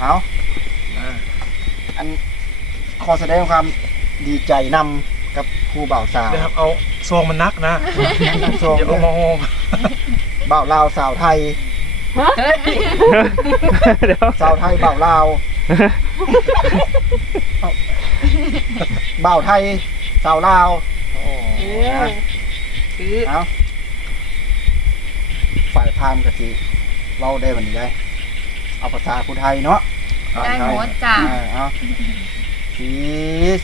เอาอ่าอันขอแสดงความดีใจนำกับผู้บ่าวสาวเดี๋ยวครับเอาซองมันนักนะทรงเดี๋ยวเอามาโฮมบ่าวลาวสาวไทย เดี๋ยวสาวไทยบ่าวลาวเอาบ่าวไทยสาวลาวโอ้นะเอาฝ่ายพามกะสิเว้าได้วันนี้ได้ เอาภาษาผู้ไทยเนาะได้หมดจ้ะเออเอาสี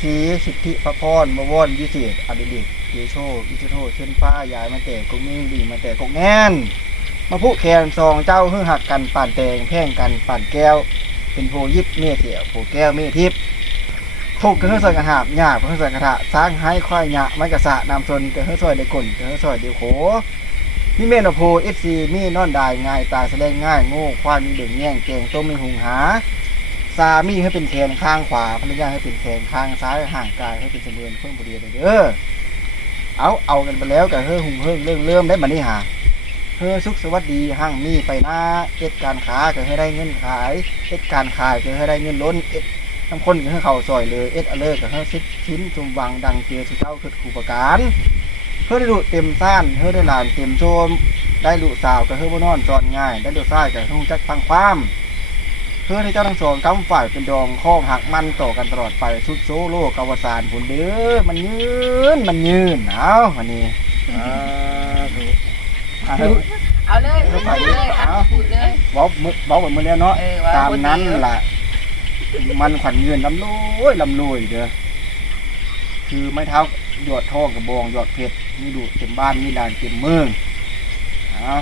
สีสิทธิพระพรบวรวิเศษอดิลิกเยโชวิชโทเช่นฟ้ายายมาแต่กงมิ่งดีมาแต่กงแงนมาผู้แคนซองเจ้าเฮือหักกันป่านแตงแพ่งกันป่านแก้ว เป็นโพยิบเมียเถี่ยวโพแก้วเมียทิพย์ทุกกระเฮือซอยกระหาบหยาบกระเฮือซอยกระทะสร้างให้ควายหยะไม้กระสะนำซนกระเฮือซอยได้กลนกระเฮือซอยเดียวโข มีเมนโพเอฟซีมีนอนดายง่ายตาแสดงง่ายโง่ควายมีเด่งแง่งแกงต้มมีหุงหาสามีให้เป็นแขนข้างขวาภรรยาให้เป็นแขนข้างซ้ายห่างกายให้เป็นเสมือนเพิ่มบุรีเด้อเอาเอากันไปแล้วกับเฮ้อหุงเฮิงเรื่องเริ่มได้มานี่หาเฮ้อสุขสวัสดีห้างมีไปหน้าเอ็ดการค้าก็ให้ได้เงินขายเอ็ดการขายก็ให้ได้เงินล้นเอ็ดน้ำคนก็ให้เข่าซอยเลยเอ็ดอเลอร์ก็ให้ซิดชิ้นจุมวังดังเจือสุเจ้าคือครูประการ ฮ้อได้ดูเต็มซ่านเฮ้อได้หลานเต็มโจมได้ลูกสาวก็เฮ้อบ่นอนจอนง่าย ได้ลูกชายก็ให้ฮู้จักฟังความเพื่อให้เจ้าทั้งสองกำฝ่ายเป็นดองข้องหักมันต่อกันตลอดไปสุดโซโลกอวสานผลเด้อมันยืนมันยืนเอาวันนี้อ่าถูกอ่าเอาเลยพูดเลยอะพูดเลย เว้ามือเว้าเหมือนมือแล้วเนาะ เออว่าตามนั้นคนเดียวล่ะ มันขวัญเงินลำรวยลำรวยเด้อ คือไม้เท้าหยอดทองกระบองหยอดเพชรมีดูเต็มบ้านมีลานเต็มเมืองเอา